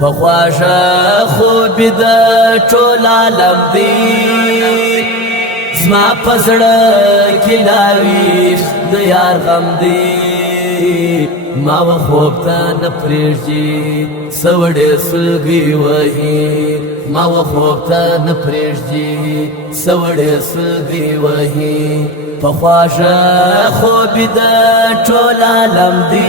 پخواشه خوب د ټول عالم دی زما پزړه کې لاویش د یار غم دی ما و خوب ته نه پرېږدي سوړې سلګي وهي ما و خوب ته نه پرېږدي سوړې سلګي وهي پخواشه خوب د ټول عالم دی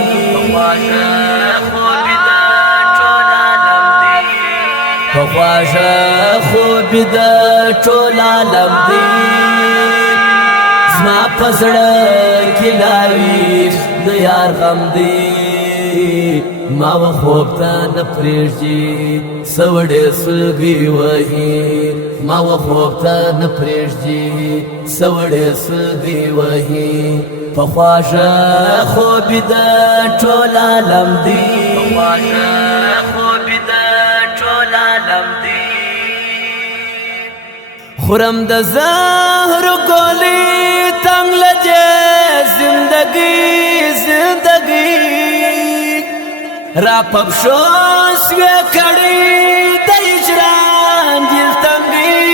پخواشه خوب د ټول عالم دی زما پزړه کې لاویش د یار غم دی ما و خوب ته نه پرېږدي سوړې سلګي وهي ما و خوب ته نه پرېږدي سوړې سلګي وهي پخواشه خوب د ټول عالم دی خورم د زهر ګولې تنگ لجه زندگی را پبشو سوی کړي د هجران ګل تنګي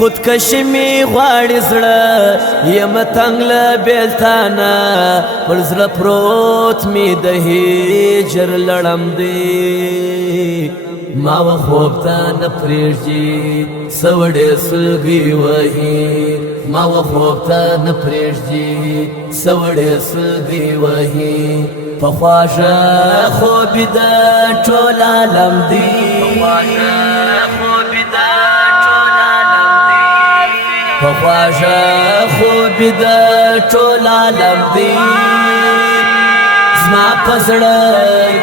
خودکشي می غواړي زړه یم تنگ له بیلتانه پر زړه پروت می د هجر لړم دی ما و خوب ته نه پرېږدي سوړې سلګي وهي ما و خوب ته نه پرېږدي سوړې سلګي وهي پخواشه خوب د ټول عالم دی پخواشه خوب د ټول عالم دی زما پزړه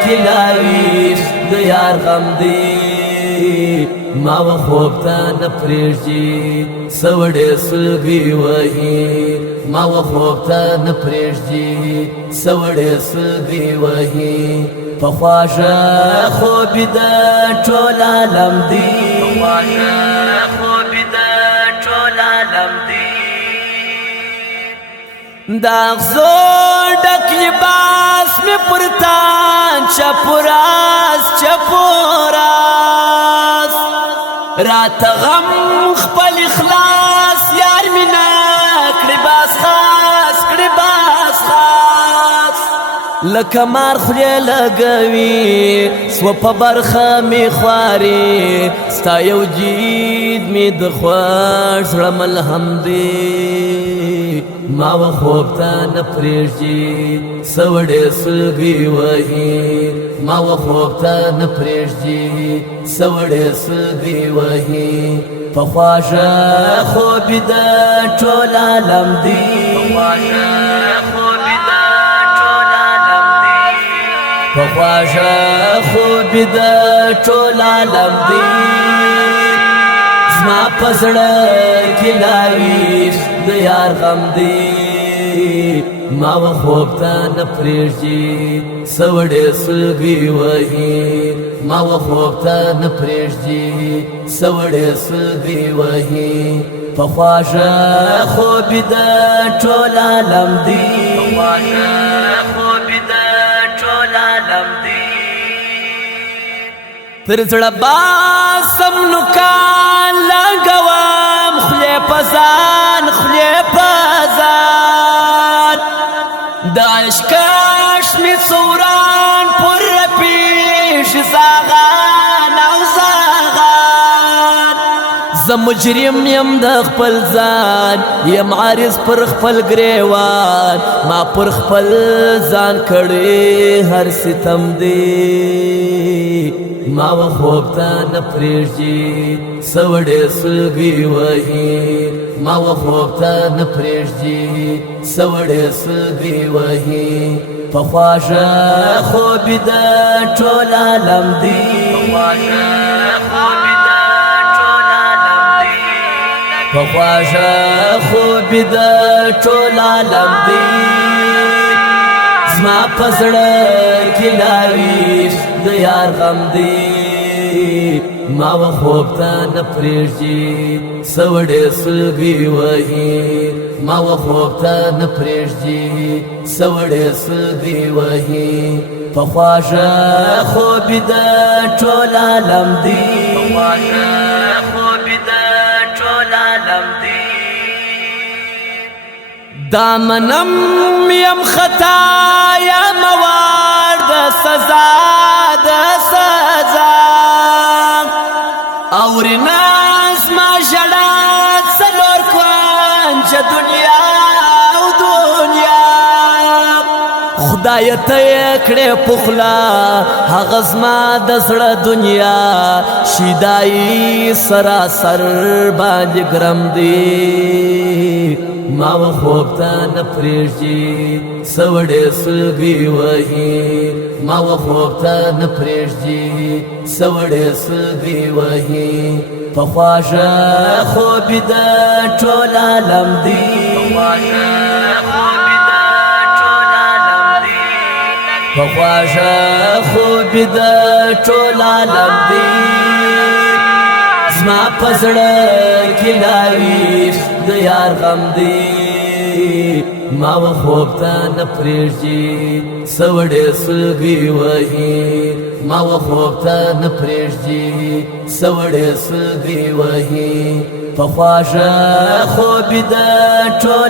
کې لاویش د یار غم دی ما و خوب ته نه پرېږدي سوړې سلګي وهي ما و خوب ته نه پرېږدي سوړې سلګي وهي پخواشه خوب د ټول عالم دی دا غزو ډک لباس می پرتان چپوراس رات غم خپل اخلاص یار مینا کړي باس خاص لکه مار خولې لګوي سو په برخه می خواري ستا یو جید می د خوږ زړه ملهم دی ما و خوب ته نه پرېږدي سوړې سلګي وهي ما و خوب ته نه پرېږدي سوړې سلګي وهي پخواشه خوب د ټول عالم دی پخواشه خوب د ټول عالم دی زما پزړه کې لاویش د یار غم دی ما و خوب ته نه پرېږدي سوړې سلګي وهي ما و خوب ته نه پرېږدي سوړې سلګي وهي پخواشه خوب د ټول عالم دی تر زړه باسم نوکان لګوم خولې پزان د عشقاش می سوران پر پیش زاغان زه مجرم یم د خپل ځان یم عارض پر خپل ګریوان ما پر خپل ځان کړی هر ستم دی ما و خوب ته نه پرېږدي سوړې سلګي وهي ما و خوب ته نه پرېږدي سوړې سلګي وهي پخواشه خوب د ټول عالم دی پخواشه خوب د ټول عالم دی زما پزړه کې لاویش د یار غم دی ما و خوب ته نه پرېږدي سوړې سلګي وهي ما و خوب ته نه پرېږدي سوړې سلګي وهي په خواږه خوب د ټول عالم دی خوب د ټول عالم دی دامنم یم خطا یا موار د سزا اور ناس ما جڑا سلور کوانچ دنیا او دنیا خدای ته کړه پخلا هغه زما د سړه دنیا شیدای سراسر باندې ګرم دی ما و خوب ته نه پرېږدي سوړې سلګي وهي ما و خوب ته نه پرېږدي سوړې سلګي وهي په خواږه خوب د ټول عالم دی په خواږه خوب د ټول عالم دی زما په زړه کې لاوي د یار غم دی ما و خوب ته نه پرېږدي سوړې سلګي وهي ما و خوب ته نه پرېږدي سوړې سلګي وهي په خواږه خوب د ټول